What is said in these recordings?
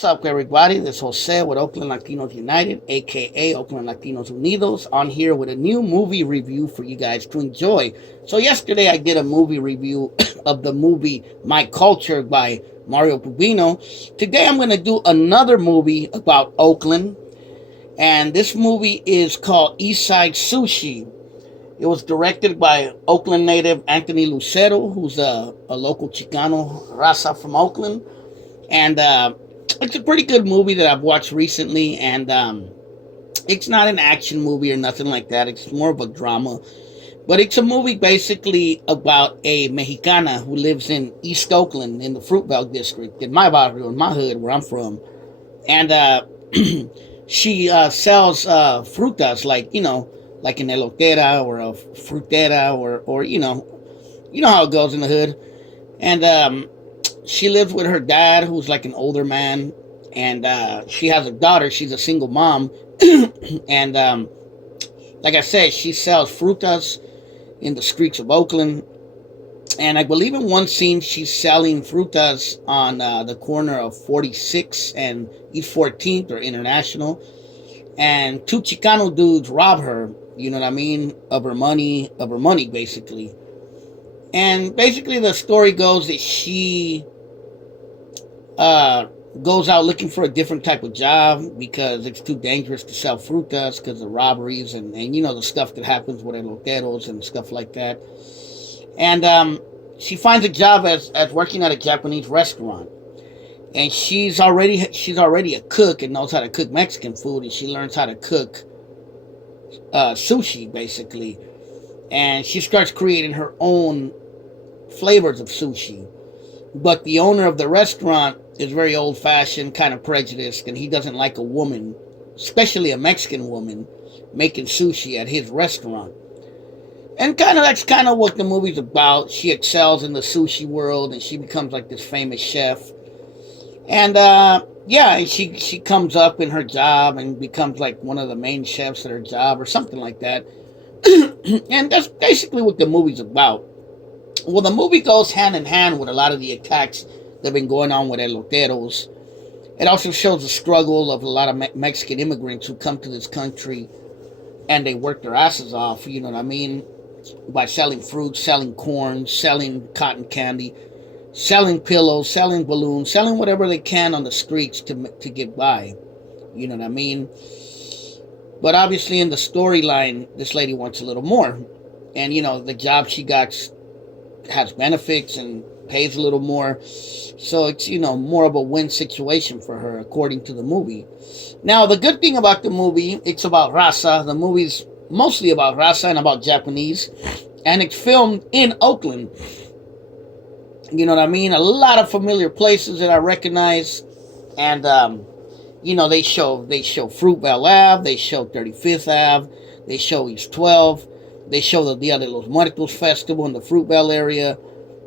What's up, everybody? This is Jose with Oakland Latinos United, aka Oakland Latinos Unidos, on here with a new movie review for you guys to enjoy. So, yesterday I did a movie review of the movie My Culture by Mario Pubino. Today I'm going to do another movie about Oakland, and this movie is called Eastside Sushi. It was directed by Oakland native Anthony Lucero, who's a local Chicano raza from Oakland. And it's a pretty good movie that I've watched recently, and it's not an action movie or nothing like that. It's more of a drama, but it's a movie basically about a Mexicana who lives in East Oakland in the Fruitvale District, in my barrio, in my hood where I'm from, and she sells frutas like an elotera or a frutera or you know how it goes in the hood, and she lives with her dad, who's like an older man, and she has a daughter. She's a single mom, and like I said, she sells frutas in the streets of Oakland. And I believe in one scene she's selling frutas on the corner of 46 and East 14th or International, and two Chicano dudes rob her. You know what I mean? Of her money, basically. And basically, the story goes that she goes out looking for a different type of job because it's too dangerous to sell frutas because of robberies and the stuff that happens with eloteros and stuff like that. And she finds a job as working at a Japanese restaurant. And she's already a cook and knows how to cook Mexican food, and she learns how to cook sushi, basically. And she starts creating her own flavors of sushi. But the owner of the restaurant is very old-fashioned, kind of prejudiced, and he doesn't like a woman, especially a Mexican woman, making sushi at his restaurant. And that's kind of what the movie's about. She excels in the sushi world, and she becomes like this famous chef. And and she comes up in her job and becomes like one of the main chefs at her job or something like that. And that's basically what the movie's about. Well, the movie goes hand in hand with a lot of the attacks that have been going on with eloteros. It also shows the struggle of a lot of Mexican immigrants who come to this country and they work their asses off, you know what I mean, by selling fruit, selling corn, selling cotton candy, selling pillows, selling balloons, selling whatever they can on the streets to get by, you know what I mean. But obviously in the storyline, this lady wants a little more. And, the job she got has benefits and pays a little more. So it's, more of a win situation for her, according to the movie. Now, the good thing about the movie, it's about raza. The movie's mostly about raza and about Japanese. And it's filmed in Oakland. You know what I mean? A lot of familiar places that I recognize. And, they show Fruitvale Ave. They show 35th Ave. They show East 12. They show the Dia de los Muertos festival in the Fruitvale area.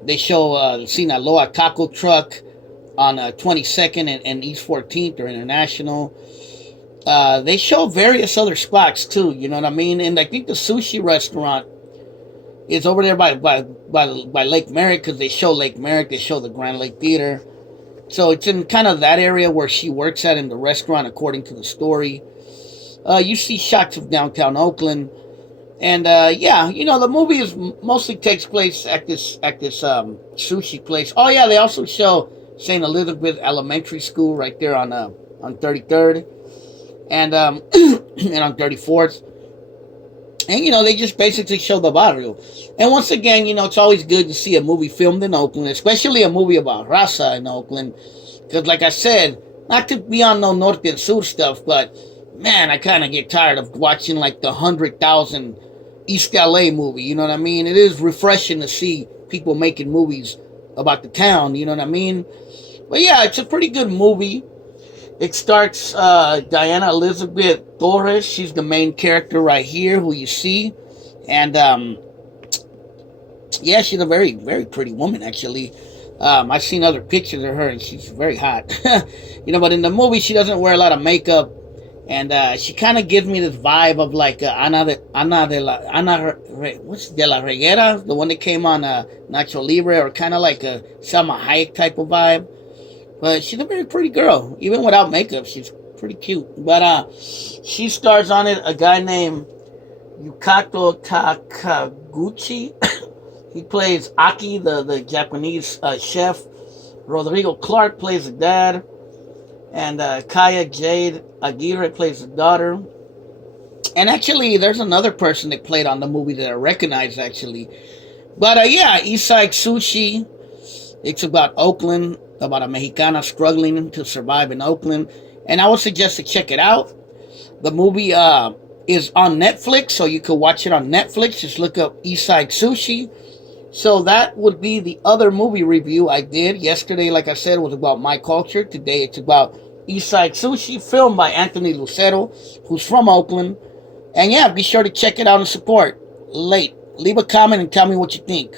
They show Sinaloa taco truck on 22nd and East 14th or International. They show various other spots too, you know what I mean? And I think the sushi restaurant is over there by Lake Merritt, because they show Lake Merritt. They show the Grand Lake Theater. So it's in kind of that area where she works at in the restaurant, according to the story. You see shots of downtown Oakland. And the movie mostly takes place at this sushi place. Oh yeah, they also show St. Elizabeth Elementary School right there on 33rd and and on 34th. And they just basically show the barrio. And once again, it's always good to see a movie filmed in Oakland, especially a movie about raza in Oakland, because like I said, not to be on no Norte and Sur stuff, but man, I kind of get tired of watching like the 100,000 East LA movie, you know what I mean? It is refreshing to see people making movies about the town, you know what I mean? But yeah, it's a pretty good movie. It starts Diana Elizabeth Torres. She's the main character right here, who you see. And she's a very, very pretty woman, actually. I've seen other pictures of her, and she's very hot. But in the movie, she doesn't wear a lot of makeup. And she kind of gives me this vibe of like Ana de la Reguera, the one that came on Nacho Libre, or kind of like a Selma Hayek type of vibe. But she's a very pretty girl. Even without makeup, she's pretty cute. But she stars on it a guy named Yukato Takaguchi. He plays Aki, the Japanese chef. Rodrigo Clark plays the dad. And Kaya Jade Aguirre plays the daughter. And actually, there's another person that played on the movie that I recognize, actually. But yeah, Eastside Sushi. It's about Oakland, about a Mexicana struggling to survive in Oakland. And I would suggest to check it out. The movie is on Netflix, so you could watch it on Netflix. Just look up Eastside Sushi. So that would be the other movie review I did. Yesterday, like I said, was about My Culture. Today it's about Eastside Sushi, filmed by Anthony Lucero, who's from Oakland. And yeah, be sure to check it out and support. Leave a comment and tell me what you think.